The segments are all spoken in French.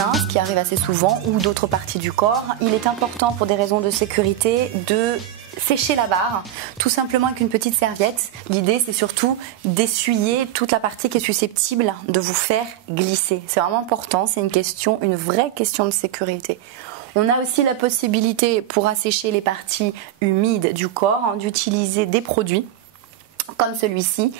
mains, ce qui arrive assez souvent, ou d'autres parties du corps, il est important pour des raisons de sécurité de sécher la barre, tout simplement avec une petite serviette. L'idée, c'est surtout d'essuyer toute la partie qui est susceptible de vous faire glisser. C'est vraiment important, c'est une vraie question de sécurité. On a aussi la possibilité, pour assécher les parties humides du corps, d'utiliser des produits comme celui-ci,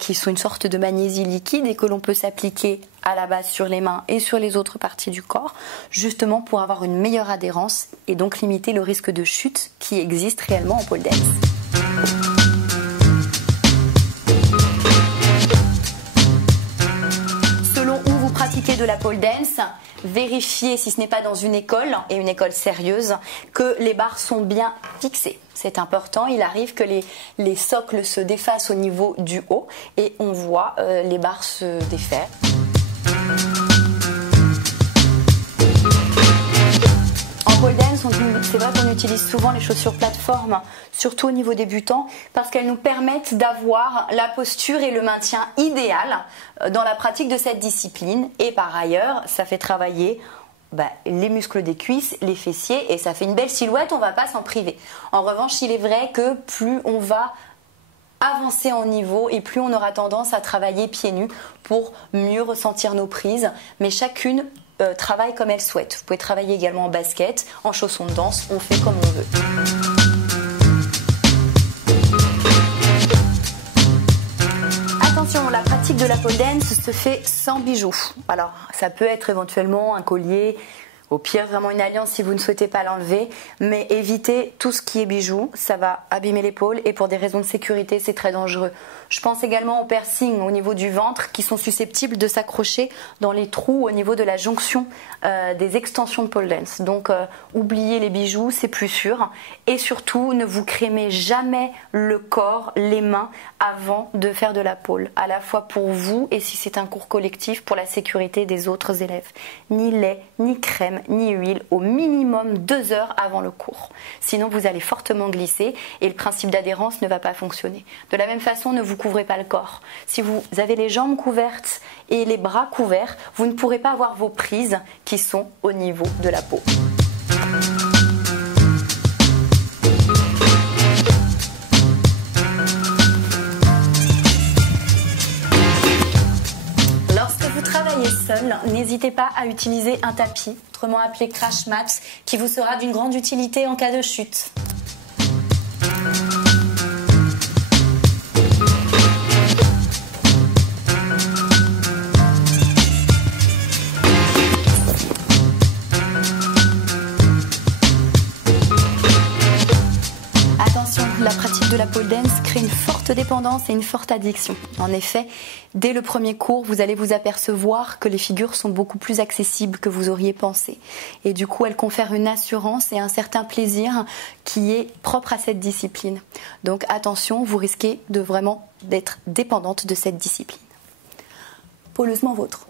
qui sont une sorte de magnésie liquide et que l'on peut s'appliquer à la base sur les mains et sur les autres parties du corps, justement pour avoir une meilleure adhérence et donc limiter le risque de chute qui existe réellement en pole dance. Selon où vous pratiquez de la pole dance, vérifiez, si ce n'est pas dans une école, et une école sérieuse, que les barres sont bien fixées. C'est important, il arrive que les socles se défassent au niveau du haut et on voit les barres se défaire. En pole dance, c'est vrai qu'on utilise souvent les chaussures plateforme, surtout au niveau débutant, parce qu'elles nous permettent d'avoir la posture et le maintien idéal dans la pratique de cette discipline. Et par ailleurs, ça fait travailler les muscles des cuisses, les fessiers, et ça fait une belle silhouette, on ne va pas s'en priver. En revanche, il est vrai que plus on va avancer en niveau et plus on aura tendance à travailler pieds nus pour mieux ressentir nos prises, mais chacune travaille comme elle souhaite. Vous pouvez travailler également en basket, en chaussons de danse, on fait comme on veut. Attention, la pratique de la pole dance se fait sans bijoux. Alors, ça peut être éventuellement un collier, au pire vraiment une alliance si vous ne souhaitez pas l'enlever, mais évitez tout ce qui est bijoux, ça va abîmer l'épaule et pour des raisons de sécurité, c'est très dangereux. Je pense également aux piercings au niveau du ventre qui sont susceptibles de s'accrocher dans les trous au niveau de la jonction des extensions de pole dance. Donc oubliez les bijoux, c'est plus sûr. Et surtout, ne vous crémez jamais le corps, les mains avant de faire de la pole. À la fois pour vous et si c'est un cours collectif pour la sécurité des autres élèves. Ni lait, ni crème, ni huile, au minimum 2 heures avant le cours. Sinon, vous allez fortement glisser et le principe d'adhérence ne va pas fonctionner. De la même façon, ne vous couvrez pas le corps. Si vous avez les jambes couvertes et les bras couverts, vous ne pourrez pas avoir vos prises qui sont au niveau de la peau. Lorsque vous travaillez seul, n'hésitez pas à utiliser un tapis, autrement appelé crash mat, qui vous sera d'une grande utilité en cas de chute. La pratique de la pole dance crée une forte dépendance et une forte addiction. En effet, dès le premier cours, vous allez vous apercevoir que les figures sont beaucoup plus accessibles que vous auriez pensé. Et du coup, elles confèrent une assurance et un certain plaisir qui est propre à cette discipline. Donc attention, vous risquez de vraiment d'être dépendante de cette discipline. Poleusement vôtre.